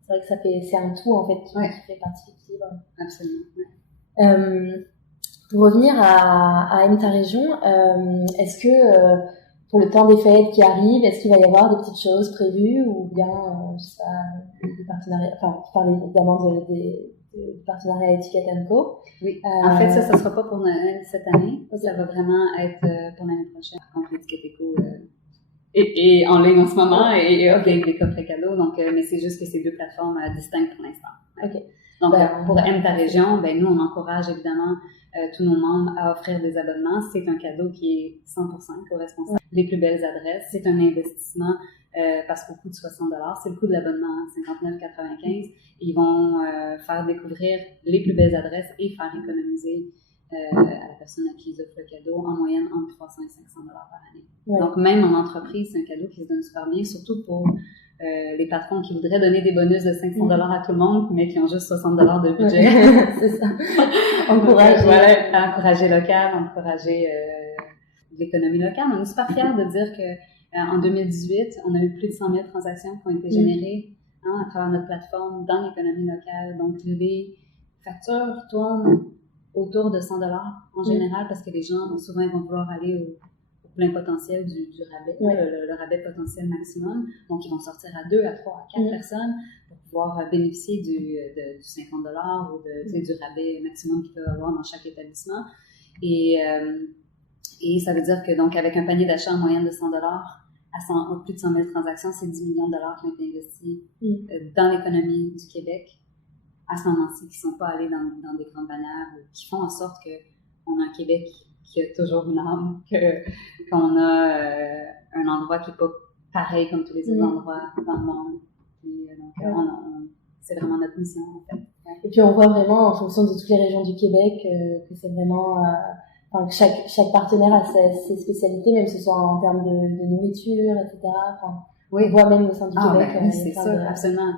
C'est vrai que c'est un tout, en fait, qui fait partie de l'équilibre. Absolument. Pour revenir à Aime ta région, est-ce que pour le temps des fêtes qui arrivent, est-ce qu'il va y avoir des petites choses prévues ou bien, je sais pas, des partenariats, enfin, tu parlais évidemment des partenariats Étiquette & Co. Oui, en fait, ça sera pas pour Noël cette année, ça va vraiment être pour l'année prochaine. Par contre, Étiquette & Co est en ligne en ce moment et offre des coffrets cadeaux, donc, mais c'est juste que c'est deux plateformes distinctes pour l'instant. Donc, pour Aime ta région, nous, on encourage évidemment tous nos membres à offrir des abonnements. C'est un cadeau qui est 100% co-responsable. Les plus belles adresses, c'est un investissement parce qu'au coût de 60$, c'est le coût de l'abonnement, 59,95$. Et ils vont faire découvrir les plus belles adresses et faire économiser à la personne à qui ils offrent le cadeau en moyenne entre 300 et 500$ par année. Donc, même en entreprise, c'est un cadeau qui se donne super bien, surtout pour les patrons qui voudraient donner des bonus de 500$ à tout le monde, mais qui ont juste 60$ de budget. C'est ça. Encourager local, encourager l'économie locale. On est super fiers de dire que en 2018, on a eu plus de 100 000 transactions qui ont été générées à travers notre plateforme dans l'économie locale. Donc, les factures tournent autour de 100$ en général parce que les gens, souvent, ils vont vouloir aller au plein potentiel du rabais, le rabais potentiel maximum. Donc, ils vont sortir à 2, à 3, à 4 personnes pour pouvoir bénéficier du 50$ ou du rabais maximum qu'ils peuvent avoir dans chaque établissement. Et ça veut dire que, donc, avec un panier d'achat en moyenne de 100$, à plus de 100 000 transactions, c'est 10 millions de dollars qui ont été investis dans l'écononie du Québec à ce moment-ci, qui ne sont pas allés dans des grandes bannières, qui font en sorte qu'on a un Québec qui a toujours une âme, qu'on a un endroit qui n'est pas pareil comme tous les autres endroits dans le monde. Et donc, c'est vraiment notre mission, en fait. Et puis, on voit vraiment, en fonction de toutes les régions du Québec, que c'est vraiment... que chaque partenaire a ses spécialités, même que ce soit en termes de nourriture, etc. Enfin, on voit même au sein du Québec. Oui, c'est sûr, absolument.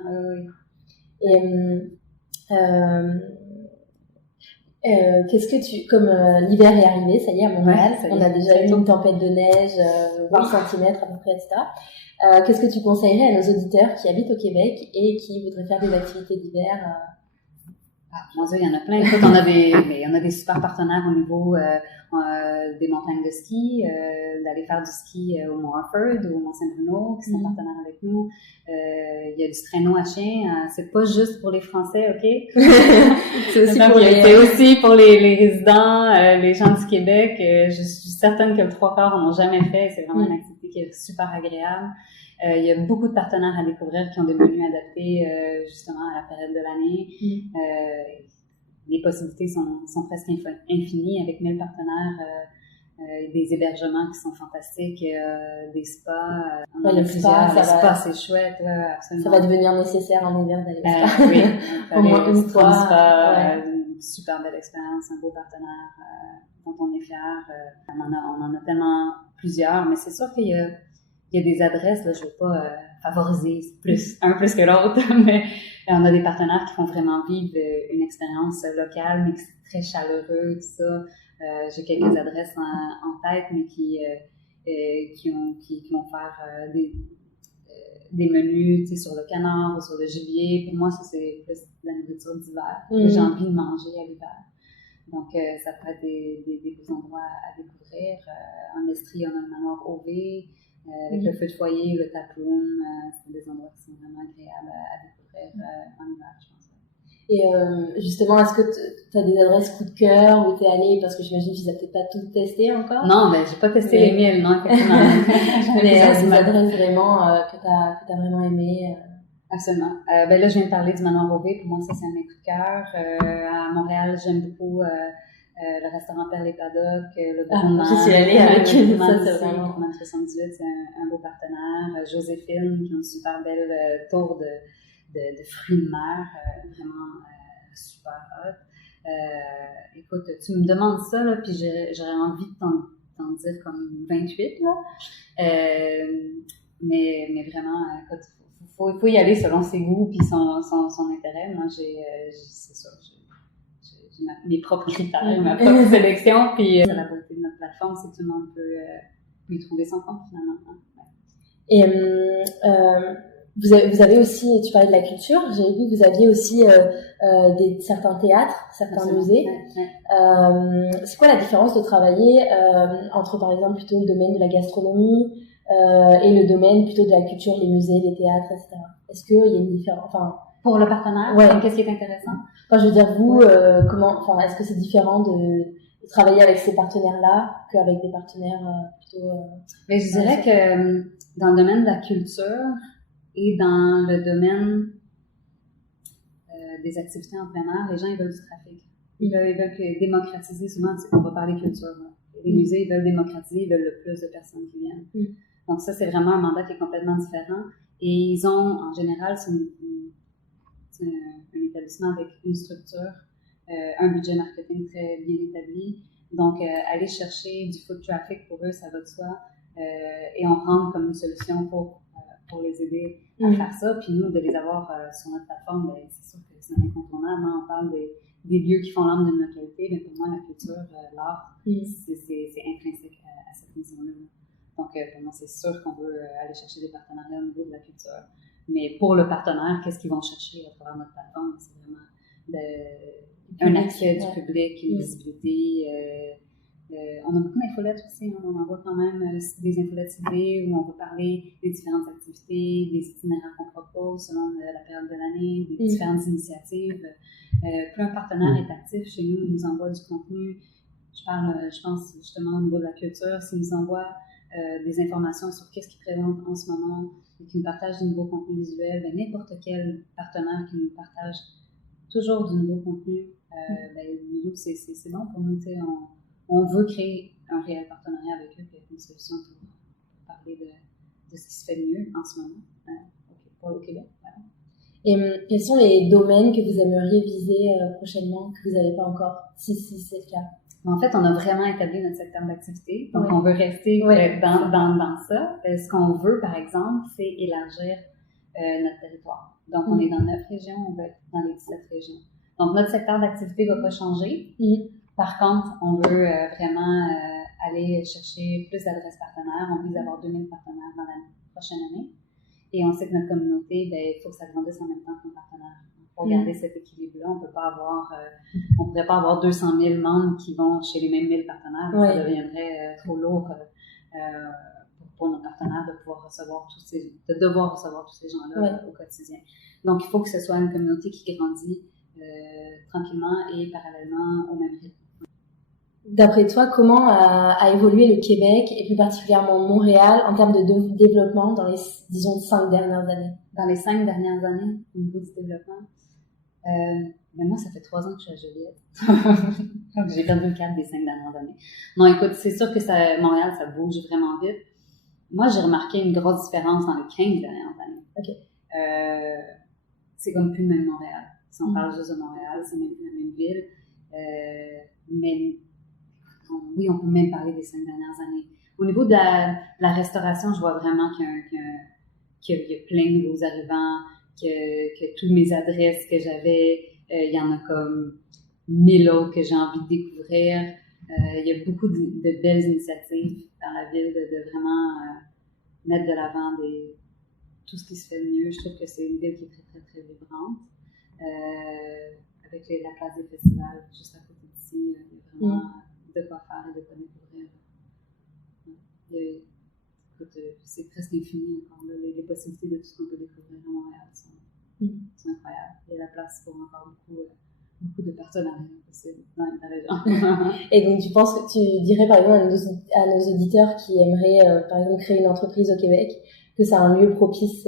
Et qu'est-ce que comme l'hiver est arrivé, ça y est, à Montréal, on a déjà eu une tempête de neige, 20 cm à peu près, etc. Qu'est-ce que tu conseillerais à nos auditeurs qui habitent au Québec et qui voudraient faire des activités d'hiver? Mon Dieu, il y en a plein. Écoute, on a des super partenaires au niveau des montagnes de ski, d'aller faire du ski au Mont Orford ou au Mont Saint-Bruno, qui sont partenaires avec nous. Il y a du traîneau à chien. C'est pas juste pour les Français, OK? C'est aussi pour les résidents, les gens du Québec. Je suis certaine que le 3/4 n'ont jamais fait. C'est vraiment une activité qui est super agréable. Il y a beaucoup de partenaires à découvrir qui ont des menus adaptés justement à la période de l'année. Les possibilités sont presque infinies avec 1000 partenaires. Des hébergements qui sont fantastiques, des spas. Le spa, c'est chouette, absolument. Ça va devenir nécessaire en hiver d'aller au spa. Oui, au moins une fois. Spa, une super belle expérience, un beau partenaire dont on est fiers. On en a tellement plusieurs, mais c'est sûr qu'il y a des adresses, là, je veux pas favoriser un plus que l'autre, mais on a des partenaires qui font vraiment vivre une expérience locale, mais qui sont très chaleureux, tout ça. J'ai quelques adresses en tête, mais qui vont faire des menus, tu sais, sur le canard ou sur le gibier. Pour moi, ça, c'est plus de la nourriture d'hiver que j'ai envie de manger à l'hiver. Donc, ça peut être des beaux endroits à découvrir. En Estrie, on a le manoir OV, avec le feu de foyer, le taproom. C'est des endroits qui sont vraiment agréables à découvrir en hiver, je pense. Et justement, est-ce que tu as des adresses coup de cœur où tu es allé, parce que j'imagine que tu n'as peut-être pas tout testé encore? Non, ben j'ai pas testé les 1000, non, effectivement. Mais des adresses vraiment que tu as vraiment aimé. Absolument. Ben là, je viens de parler du Manoir Beauvais. Pour moi, ça, c'est un de mes coups de cœur. À Montréal, j'aime beaucoup le restaurant Perle et Paddock, le Gourmand. Je suis allée avec ça, c'est vraiment... Gourmand 78, c'est un beau partenaire. Joséphine, qui a une super belle tour de fruits de mer, vraiment super hot. Écoute, tu me demandes ça, là, puis j'aurais envie de t'en dire comme 28, là. Mais vraiment, écoute, faut y aller selon ses goûts puis son intérêt. Moi, c'est sûr, j'ai mes propres critères, ma propre sélection, puis la beauté de notre plateforme, c'est que tout le monde peut y trouver son compte, finalement. Ouais. Et vous avez aussi, tu parlais de la culture, j'avais vu que vous aviez aussi certains théâtres, certains musées. Ouais. C'est quoi la différence de travailler entre, par exemple, plutôt le domaine de la gastronomie et le domaine plutôt de la culture, les musées, les théâtres, etc. Est-ce qu'il y a une différence? Pour le partenaire, qu'est-ce qui est intéressant? Je veux dire, vous, est-ce que c'est différent de travailler avec ces partenaires-là qu'avec des partenaires plutôt... Mais je dirais que dans le domaine de la culture et dans le domaine des activités en plein air, les gens, ils veulent du trafic. Ils veulent démocratiser, souvent, on va parler culture. Là. Les musées, ils veulent démocratiser, ils veulent le plus de personnes qui viennent. Donc ça, c'est vraiment un mandat qui est complètement différent. Et ils ont, en général, c'est un établissement avec une structure, un budget marketing très bien établi. Donc, aller chercher du foot traffic, pour eux, ça va de soi. Et on rentre comme une solution pour les aider à faire ça. Puis nous, de les avoir sur notre plateforme, ben, c'est sûr que c'est un incontournable. Hein? On parle des lieux qui font l'âme d'une localité, mais pour moi, la culture, l'art, c'est intrinsèque à cette vision-là. Donc, pour moi, c'est sûr qu'on veut aller chercher des partenariats au niveau de la culture. Mais pour le partenaire, qu'est-ce qu'ils vont chercher à travers notre plateforme? C'est vraiment un accès du public, une visibilité. On a beaucoup d'infolettes aussi. Hein. On envoie quand même des infolettes ciblées où on va parler des différentes activités, des itinéraires qu'on propose selon la période de l'année, des différentes initiatives. Plus un partenaire est actif chez nous, il nous envoie du contenu. Je pense justement au niveau de la culture, s'il nous envoie des informations sur qu'est-ce qu'ils présentent en ce moment et qui nous partagent du nouveau contenu visuel, ben, n'importe quel partenaire qui nous partage toujours du nouveau contenu, nous, c'est bon pour nous. On veut créer un réel partenariat avec eux et une solution pour parler de ce qui se fait de mieux en ce moment pour le Québec. Voilà. Et quels sont les domaines que vous aimeriez viser prochainement, que vous n'avez pas encore, si c'est le cas? En fait, on a vraiment établi notre secteur d'activité, donc on veut rester dans ça. Ce qu'on veut, par exemple, c'est élargir notre territoire. Donc, on est dans 9 régions, on va être dans les 17 régions. Donc, notre secteur d'activité ne va pas changer. Par contre, on veut vraiment aller chercher plus d'adresses partenaires. On vise avoir 2000 partenaires dans la prochaine année. Et on sait que notre communauté, il faut que ça grandisse en même temps que nos partenaires. pour garder cet équilibre-là. On pourrait pas avoir 200 000 membres qui vont chez les mêmes 1000 partenaires. Ouais. Ça deviendrait trop lourd pour nos partenaires de devoir recevoir tous ces gens-là au quotidien. Donc, il faut que ce soit une communauté qui grandit tranquillement et parallèlement au même rythme. D'après toi, comment a évolué le Québec et plus particulièrement Montréal en termes de développement dans les, disons, 5 dernières années? Dans les 5 dernières années, au niveau du développement, mais moi, ça fait 3 ans que je suis à Joliette. Donc, j'ai perdu le cap des 5 dernières années. Non, écoute, c'est sûr que Montréal, ça bouge vraiment vite. Moi, j'ai remarqué une grosse différence dans les 15 dernières années. OK. C'est comme plus le même Montréal. Si on parle juste de Montréal, c'est même plus la même ville. Mais oui, on peut même parler des 5 dernières années. Au niveau de la restauration, je vois vraiment qu'il y a plein de nouveaux arrivants, que toutes mes adresses que j'avais, il y en a comme 1000 autres que j'ai envie de découvrir. Il y a beaucoup de belles initiatives dans la ville de vraiment mettre de l'avant tout ce qui se fait de mieux. Je trouve que c'est une ville qui est très, très, très vibrante. Avec la place des festivals juste à côté d'ici, il y a vraiment de quoi faire et de quoi découvrir. C'est presque infini encore là. Les possibilités de tout ce qu'on peut découvrir à Montréal sont incroyables. Il y a la place pour encore beaucoup de partenariats possibles dans la région. Et donc, tu penses que tu dirais par exemple à nos auditeurs qui aimeraient par exemple créer une entreprise au Québec que c'est un lieu propice,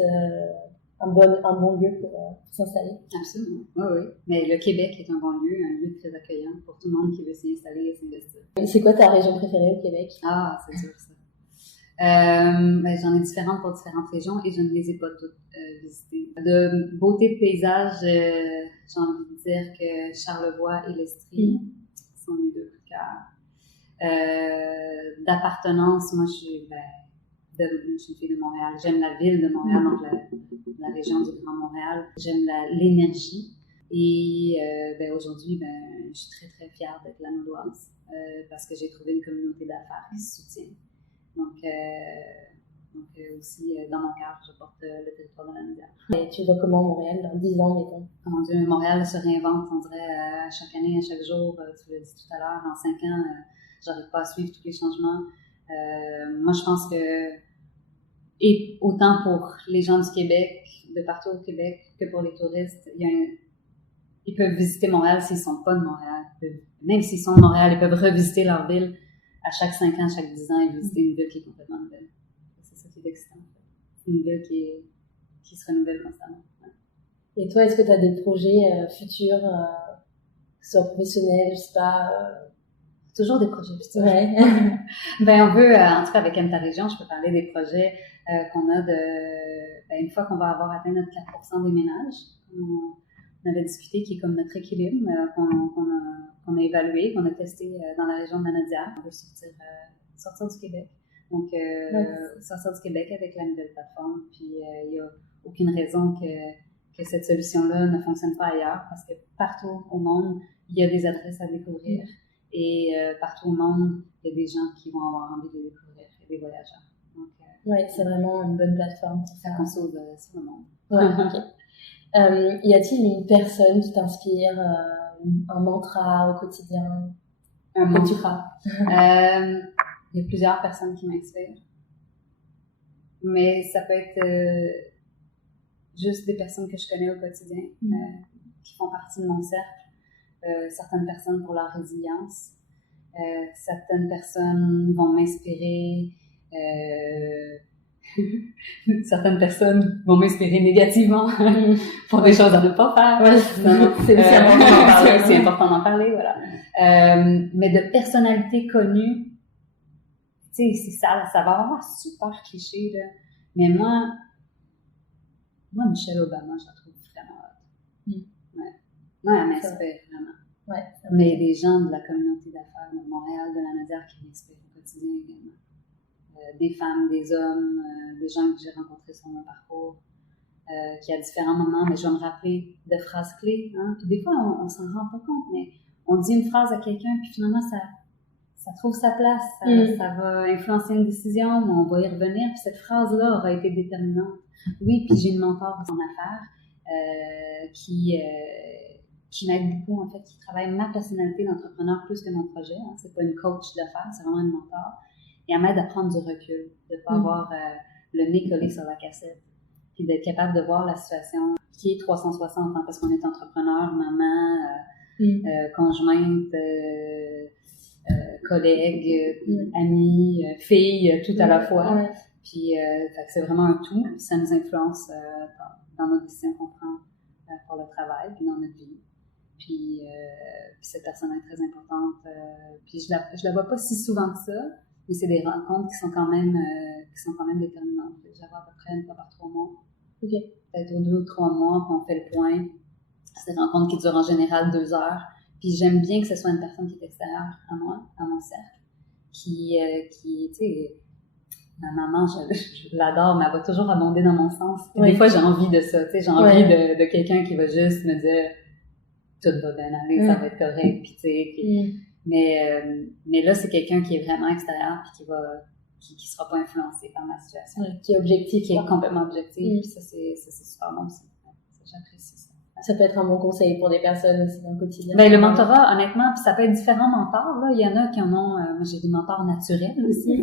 un bon lieu pour s'installer? Absolument, oui. Mais le Québec est un bon lieu, un lieu très accueillant pour tout le monde qui veut s'y installer et s'investir. C'est quoi ta région préférée au Québec? Ah, c'est sûr ça. J'en ai différentes pour différentes régions et je ne les ai pas toutes visitées. De beauté de paysage, j'ai envie de dire que Charlevoix et l'Estrie sont mes 2 coups de cœur. D'appartenance, moi je suis une fille de Montréal. J'aime la ville de Montréal, donc la région du Grand Montréal. J'aime l'énergie. Et aujourd'hui, je suis très, très fière d'être lanaudoise parce que j'ai trouvé une communauté d'affaires qui se soutient. Donc aussi, dans mon cœur, je porte le territoire de la Lanaudière. Et tu vois comment Montréal dans 10 ans, mettons? Oh mon Dieu, Montréal se réinvente, on dirait, chaque année, à chaque jour. Tu l'as dit tout à l'heure, en 5 ans, j'arrive pas à suivre tous les changements. Moi, je pense que, et autant pour les gens du Québec, de partout au Québec, que pour les touristes, ils peuvent visiter Montréal s'ils sont pas de Montréal. Même s'ils sont de Montréal, ils peuvent revisiter leur ville à chaque 5 ans, chaque 10 ans, et visiter une ville qui est complètement nouvelle. C'est ça qui est excitant. C'est une ville qui se renouvelle constamment. Ouais. Et toi, est-ce que tu as des projets futurs, que ce soit professionnels, je sais pas? Toujours des projets futurs. Ouais. On veut, en tout cas avec ta région, je peux parler des projets qu'on a une fois qu'on va avoir atteint notre 4% des ménages, on avait discuté, qui est comme notre équilibre, qu'on a évalué, qu'on a testé dans la région de la Lanaudière. On veut sortir du Québec. Donc, sortir du Québec avec la nouvelle plateforme. Puis, il n'y a aucune raison que cette solution-là ne fonctionne pas ailleurs, parce que partout au monde, il y a des adresses à découvrir. Et partout au monde, il y a des gens qui vont avoir envie de les découvrir, et des voyageurs. Donc, c'est vraiment une bonne plateforme. Ça console sur le monde. Ouais, ok. Y a-t-il une personne qui t'inspire, un mantra au quotidien? Un mantra. Il y a plusieurs personnes qui m'inspirent. Mais ça peut être juste des personnes que je connais au quotidien, qui font partie de mon cercle. Certaines personnes pour leur résilience. Certaines personnes vont m'inspirer. Certaines personnes vont m'inspirer négativement pour des choses à ne pas faire. Ouais, c'est aussi important d'en parler. C'est aussi important d'en parler, voilà. Mais de personnalités connues, tu sais, ça va avoir super cliché, là. Mais moi, Michelle Obama, je la trouve vraiment hot. Ouais. Moi, elle m'inspire vraiment. Ouais, mais des gens de la communauté d'affaires de Montréal, de la Lanaudière, qui m'inspirent au quotidien également. Des femmes, des hommes, des gens que j'ai rencontrés sur mon parcours, qui à différents moments, mais je vais me rappeler de phrases clés. Hein? Puis des fois, on s'en rend pas compte, mais on dit une phrase à quelqu'un, puis finalement, ça trouve sa place, ça va influencer une décision, mais on va y revenir, puis cette phrase-là aura été déterminante. Oui, puis j'ai une mentor en affaires, qui m'aide beaucoup, en fait, qui travaille ma personnalité d'entrepreneur plus que mon projet. Hein. C'est pas une coach d'affaires, c'est vraiment une mentor. Et elle m'aide à prendre du recul, de ne pas avoir le nez collé sur la cassette, puis d'être capable de voir la situation qui est 360, hein, parce qu'on est entrepreneur, maman, conjointe, collègue, amie, fille, tout à la fois. Ouais. Puis fait que c'est vraiment un tout, puis ça nous influence dans nos décisions qu'on prend pour le travail, puis dans notre vie. Puis cette personne est très importante. Puis je la vois pas si souvent que ça, mais c'est des rencontres qui sont quand même déterminantes. Je la vois à peu près une fois par 3 mois. Okay. Peut-être aux 2 ou 3 mois, puis on fait le point. C'est des rencontres qui durent en général 2 heures. Puis j'aime bien que ce soit une personne qui est extérieure à moi, à mon cercle, qui tu sais, ma maman, je l'adore, mais elle va toujours abonder dans mon sens. Des fois, j'ai envie de ça, tu sais, j'ai envie de quelqu'un qui va juste me dire tout va bien aller, ça va être correct, puis tu sais, mais là, c'est quelqu'un qui est vraiment extérieur, puis qui sera pas influencé par ma situation. Qui est objectif. Qui est complètement objectif, puis ça, c'est super bon aussi. J'apprécie ça. Ça peut être un bon conseil pour des personnes aussi dans le quotidien. Ben, le mentorat, honnêtement, puis ça peut être différents mentors, là. Il y en a qui en ont, moi, j'ai des mentors naturels aussi,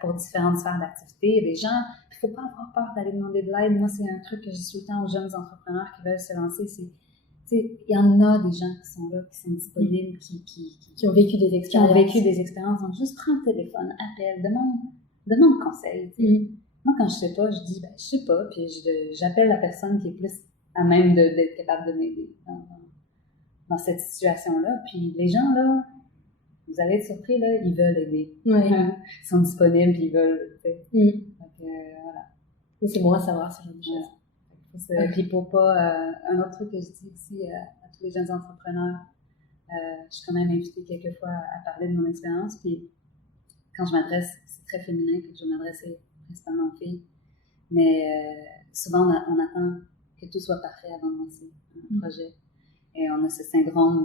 pour différentes sphères d'activité. Il y a des gens, il faut pas avoir peur d'aller demander de l'aide. Moi, c'est un truc que je dis tout le temps aux jeunes entrepreneurs qui veulent se lancer, c'est, tu sais, il y en a des gens qui sont là, qui sont disponibles, qui ont vécu des expériences. Donc, juste prends le téléphone, appelle, demande conseil. Moi, quand je sais pas, je dis, je sais pas, puis j'appelle la personne qui est plus à même d'être capable de m'aider dans cette situation-là. Puis les gens, là, vous allez être surpris, là, ils veulent aider. Ils sont disponibles, puis ils veulent, tu sais. Donc, voilà. C'est bon à savoir, ce genre de choses. Puis pour pas... un autre truc que je dis aussi à tous les jeunes entrepreneurs, je suis quand même invitée quelquefois à parler de mon expérience, puis quand je m'adresse, c'est très féminin, puis je m'adresse principalement aux filles, mais souvent on attend que tout soit parfait avant de lancer un projet. Et on a ce syndrome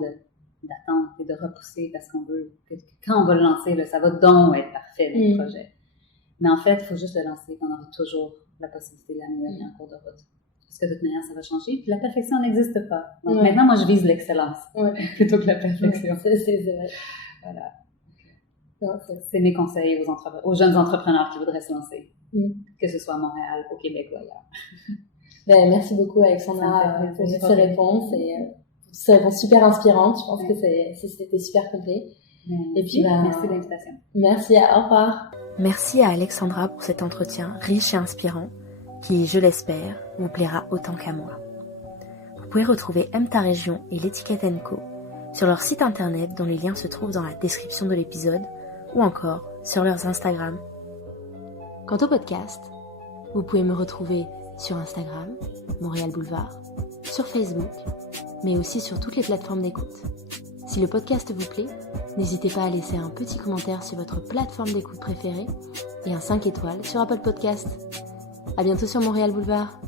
d'attente et de repousser parce qu'on veut que quand on va le lancer, là, ça va donc être parfait, le projet. Mais en fait, il faut juste le lancer, qu'on aura toujours la possibilité de l'améliorer en cours de route. Parce que de toute manière, ça va changer. Puis la perfection n'existe pas. Donc maintenant, moi, je vise l'excellence plutôt que la perfection. C'est vrai. Voilà. C'est mes conseils aux jeunes entrepreneurs qui voudraient se lancer. Que ce soit à Montréal, au Québec ou ailleurs. Merci beaucoup, Alexandra, pour ces réponses et ces réponses super inspirantes. Je pense que c'était super complet. Et puis, merci de l'invitation. Merci, au revoir. Merci à Alexandra pour cet entretien riche et inspirant qui, je l'espère, vous plaira autant qu'à moi. Vous pouvez retrouver Aime ta région et l'étiquette &Co sur leur site internet dont les liens se trouvent dans la description de l'épisode ou encore sur leurs Instagram. Quant au podcast, vous pouvez me retrouver sur Instagram, Montréal Boulevard, sur Facebook, mais aussi sur toutes les plateformes d'écoute. Si le podcast vous plaît, n'hésitez pas à laisser un petit commentaire sur votre plateforme d'écoute préférée et un 5 étoiles sur Apple Podcast. À bientôt sur Montréal Boulevard.